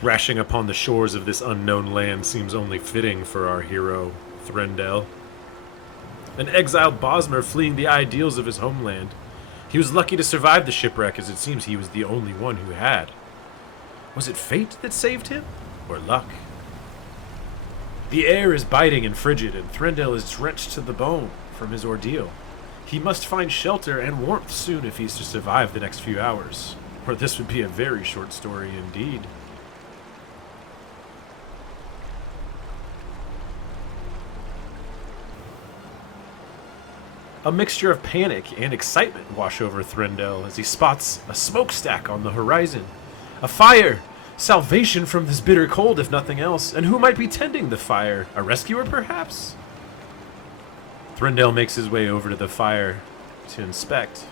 Crashing upon the shores of this unknown land seems only fitting for our hero, Threndel. An exiled Bosmer fleeing the ideals of his homeland. He was lucky to survive the shipwreck, as it seems he was the only one who had. Was it fate that saved him, or luck? The air is biting and frigid, and Threndel is drenched to the bone from his ordeal. He must find shelter and warmth soon if he's to survive the next few hours, or this would be a very short story indeed. A mixture of panic and excitement wash over Threndel as he spots a smokestack on the horizon. A fire! Salvation from this bitter cold, if nothing else. And who might be tending the fire? A rescuer, perhaps? Threndel makes his way over to the fire to inspect,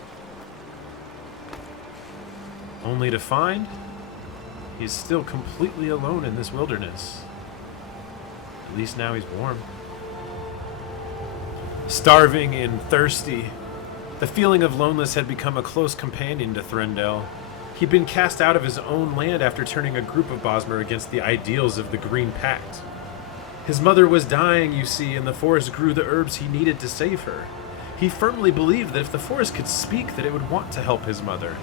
only to find he's still completely alone in this wilderness. At least now he's warm. Starving and thirsty, the feeling of loneliness had become a close companion to Threndel. He'd been cast out of his own land after turning a group of Bosmer against the ideals of the Green Pact. His mother was dying, you see, and the forest grew the herbs he needed to save her. He firmly believed that if the forest could speak, that it would want to help his mother.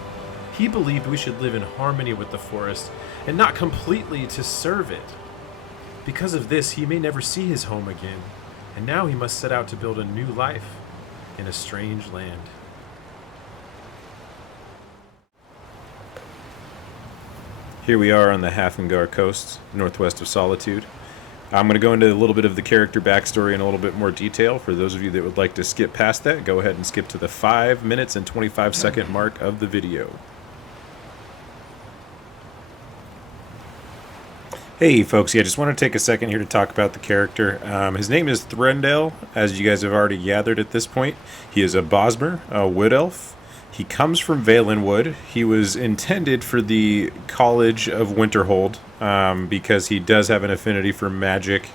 He believed we should live in harmony with the forest, and not completely to serve it. Because of this, he may never see his home again, and now he must set out to build a new life in a strange land. Here we are on the Hathingar coast, northwest of Solitude. I'm going to go into a little bit of the character backstory in a little bit more detail. For those of you that would like to skip past that, go ahead and skip to the 5 minutes and 25-second mark of the video. Hey folks, yeah, just want to take a second here to talk about the character. His name is Threndel, as you guys have already gathered at this point. He is a Bosmer, a wood elf. He comes from Valenwood. He was intended for the College of Winterhold because he does have an affinity for magic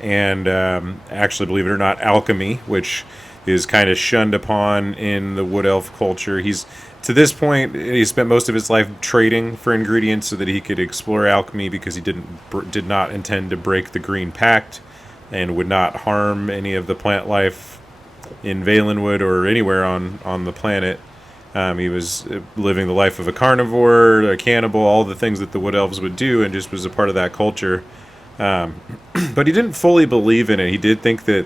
and actually, believe it or not, alchemy, which is kind of shunned upon in the wood elf culture. To this point, he spent most of his life trading for ingredients so that he could explore alchemy because he did not intend to break the Green Pact and would not harm any of the plant life in Valenwood or anywhere on the planet. He was living the life of a carnivore, a cannibal, all the things that the wood elves would do, and just was a part of that culture. But he didn't fully believe in it. He did think that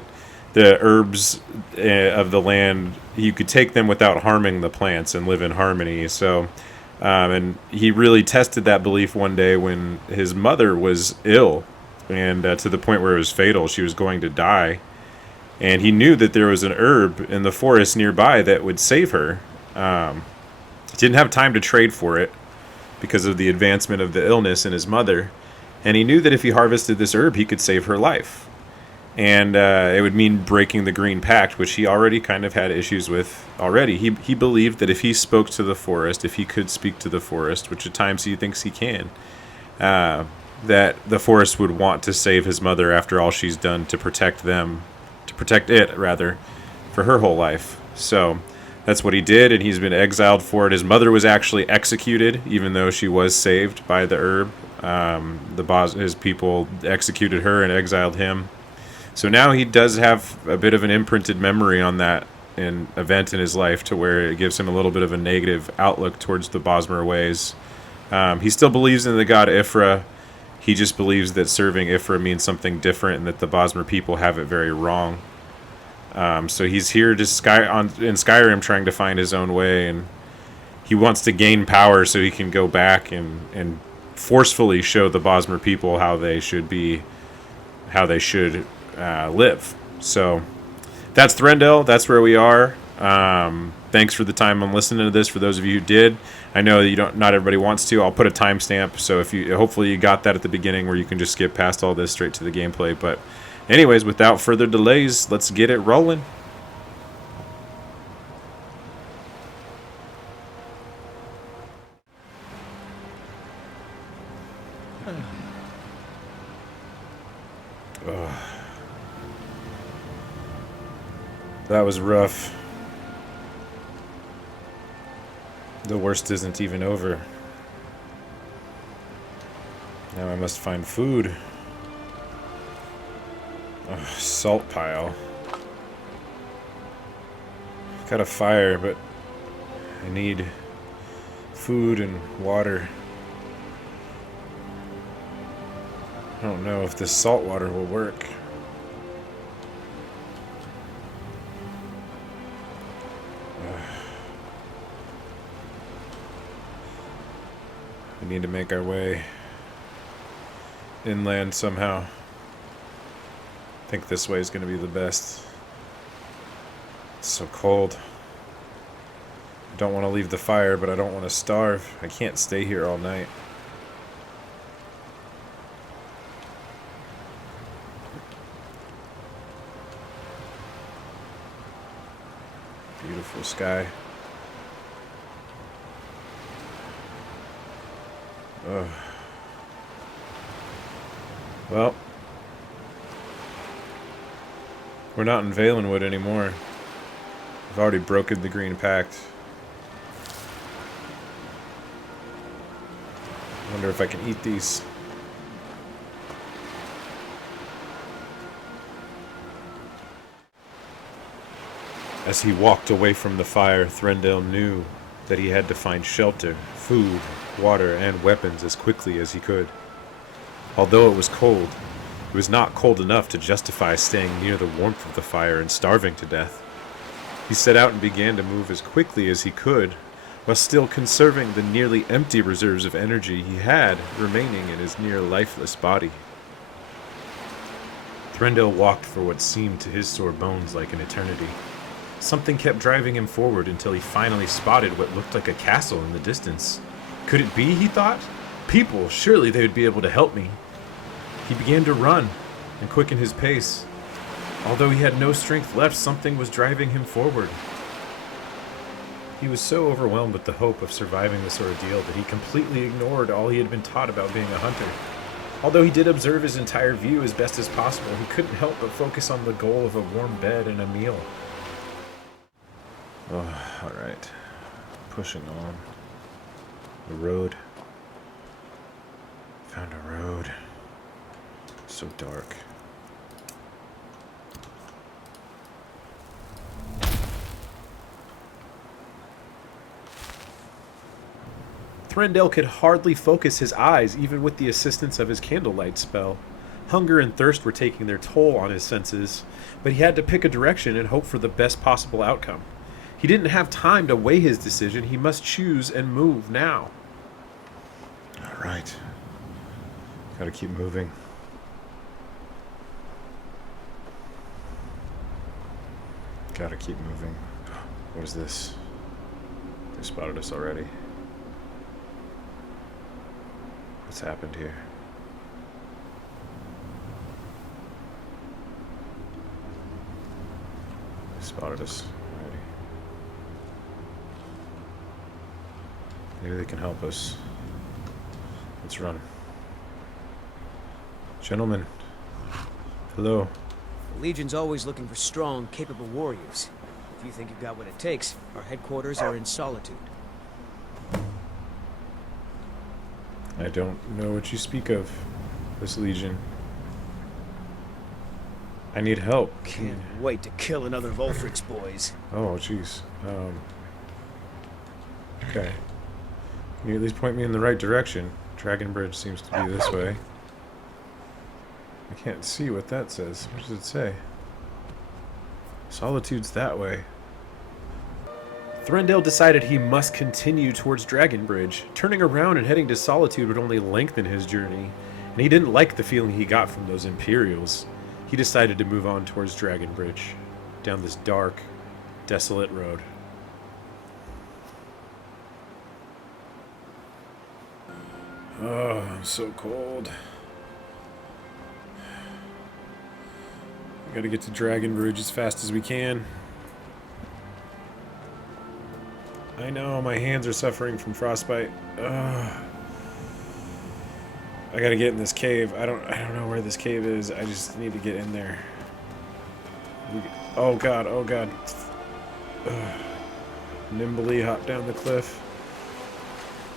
the herbs of the land, you could take them without harming the plants and live in harmony. So, and he really tested that belief one day when his mother was ill, and to the point where it was fatal. She was going to die. And he knew that there was an herb in the forest nearby that would save her. Didn't have time to trade for it because of the advancement of the illness in his mother. And he knew that if he harvested this herb, he could save her life. And it would mean breaking the Green Pact, which he already kind of had issues with already. He believed that if he spoke to the forest, if he could speak to the forest, which at times he thinks he can, that the forest would want to save his mother after all she's done to protect it, for her whole life. So that's what he did, and he's been exiled for it. His mother was actually executed, even though she was saved by the herb. His people executed her and exiled him. So now he does have a bit of an imprinted memory on that event in his life, to where it gives him a little bit of a negative outlook towards the Bosmer ways. He still believes in the god Ifra. He just believes that serving Ifra means something different, and that the Bosmer people have it very wrong. So he's here in Skyrim trying to find his own way, and he wants to gain power so he can go back and forcefully show the Bosmer people how they should live. So that's Threndel. That's where we are. Thanks for the time on listening to this. For those of you who did, I know that not everybody wants to. I'll put a timestamp, so hopefully you got that at the beginning, where you can just skip past all this straight to the gameplay. But anyways, without further delays, let's get it rolling. That was rough. The worst isn't even over. Now I must find food. Ugh, salt pile. Got a fire, but I need food and water. I don't know if this salt water will work. We need to make our way inland somehow. I think this way is going to be the best. It's so cold. I don't want to leave the fire, but I don't want to starve. I can't stay here all night. Beautiful sky. Ugh. Well, we're not in Valenwood anymore. I've already broken the Green Pact. I wonder if I can eat these. As he walked away from the fire, Threndel knew that he had to find shelter, food, water, and weapons as quickly as he could. Although it was cold, it was not cold enough to justify staying near the warmth of the fire and starving to death. He set out and began to move as quickly as he could, while still conserving the nearly empty reserves of energy he had remaining in his near lifeless body. Threndel walked for what seemed to his sore bones like an eternity. Something kept driving him forward until he finally spotted what looked like a castle in the distance. Could it be, he thought? People, surely they would be able to help me. He began to run and quicken his pace. Although he had no strength left, something was driving him forward. He was so overwhelmed with the hope of surviving this ordeal that he completely ignored all he had been taught about being a hunter. Although he did observe his entire view as best as possible, he couldn't help but focus on the goal of a warm bed and a meal. Oh, alright. Pushing on. The road. Found a road. So dark. Threndel could hardly focus his eyes, even with the assistance of his candlelight spell. Hunger and thirst were taking their toll on his senses, but he had to pick a direction and hope for the best possible outcome. He didn't have time to weigh his decision. He must choose and move now. All right. Gotta keep moving. Gotta keep moving. What is this? They spotted us already. What's happened here? They spotted us already. Maybe they can help us. Let's run. Gentlemen. Hello. The Legion's always looking for strong, capable warriors. If you think you've got what it takes, our headquarters are in Solitude. I don't know what you speak of, this Legion. I need help. Can't wait to kill another Volfric's boys. Oh, jeez. Okay. Can you at least point me in the right direction? Dragon Bridge seems to be this way. I can't see what that says. What does it say? Solitude's that way. Threndel decided he must continue towards Dragon Bridge. Turning around and heading to Solitude would only lengthen his journey, and he didn't like the feeling he got from those Imperials. He decided to move on towards Dragon Bridge, down this dark, desolate road. Oh, I'm so cold. We gotta get to Dragon Bridge as fast as we can. I know, my hands are suffering from frostbite. Ugh. I gotta get in this cave. I don't know where this cave is. I just need to get in there. Oh god, oh god. Ugh. Nimbly hop down the cliff.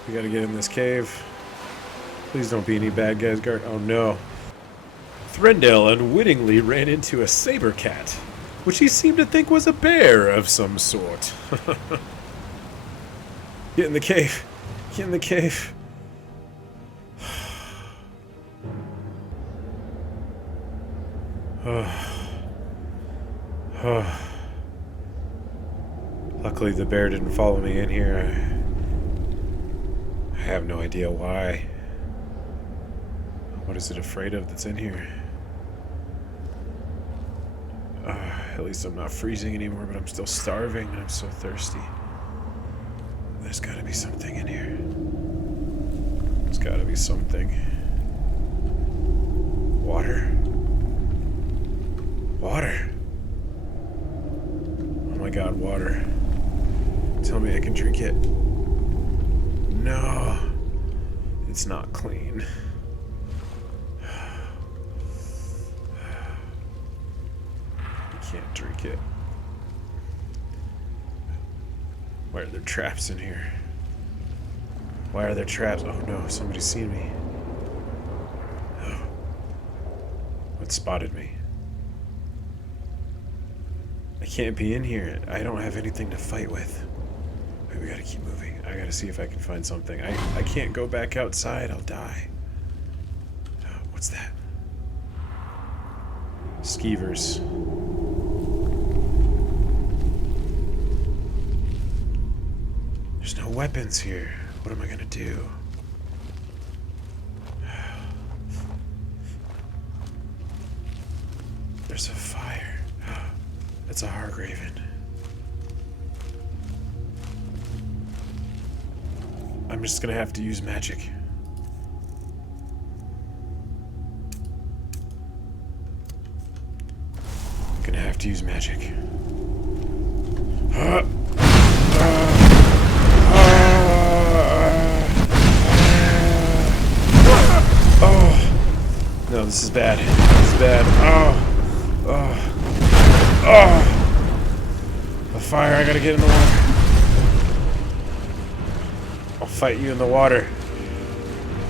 We gotta get in this cave. Please don't be any bad guys, guard. Oh no. Threndel unwittingly ran into a saber cat, which he seemed to think was a bear of some sort. Get in the cave. Get in the cave. Luckily the bear didn't follow me in here. I have no idea why. What is it afraid of that's in here? At least I'm not freezing anymore, but I'm still starving and I'm so thirsty. There's gotta be something in here. There's gotta be something. Water. Water. Oh my god, water. Tell me I can drink it. No. It's not clean. Can't drink it. Why are there traps in here? Why are there traps? Oh no, somebody's seen me. Oh. What spotted me? I can't be in here. I don't have anything to fight with. Wait, we gotta keep moving. I gotta see if I can find something. I can't go back outside. I'll die. Oh, what's that? Skeevers. There's no weapons here. What am I gonna do? There's a fire. That's a Hargraven. I'm just gonna have to use magic. I'm gonna have to use magic. No, this is bad. This is bad. The fire, I gotta get in the water. I'll fight you in the water.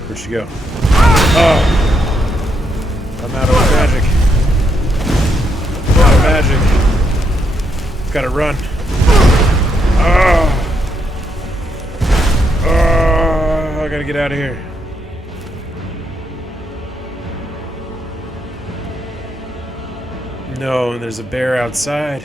Where'd she go? Oh! I'm out of magic. I'm out of magic. Gotta run. I gotta get out of here. No, and there's a bear outside.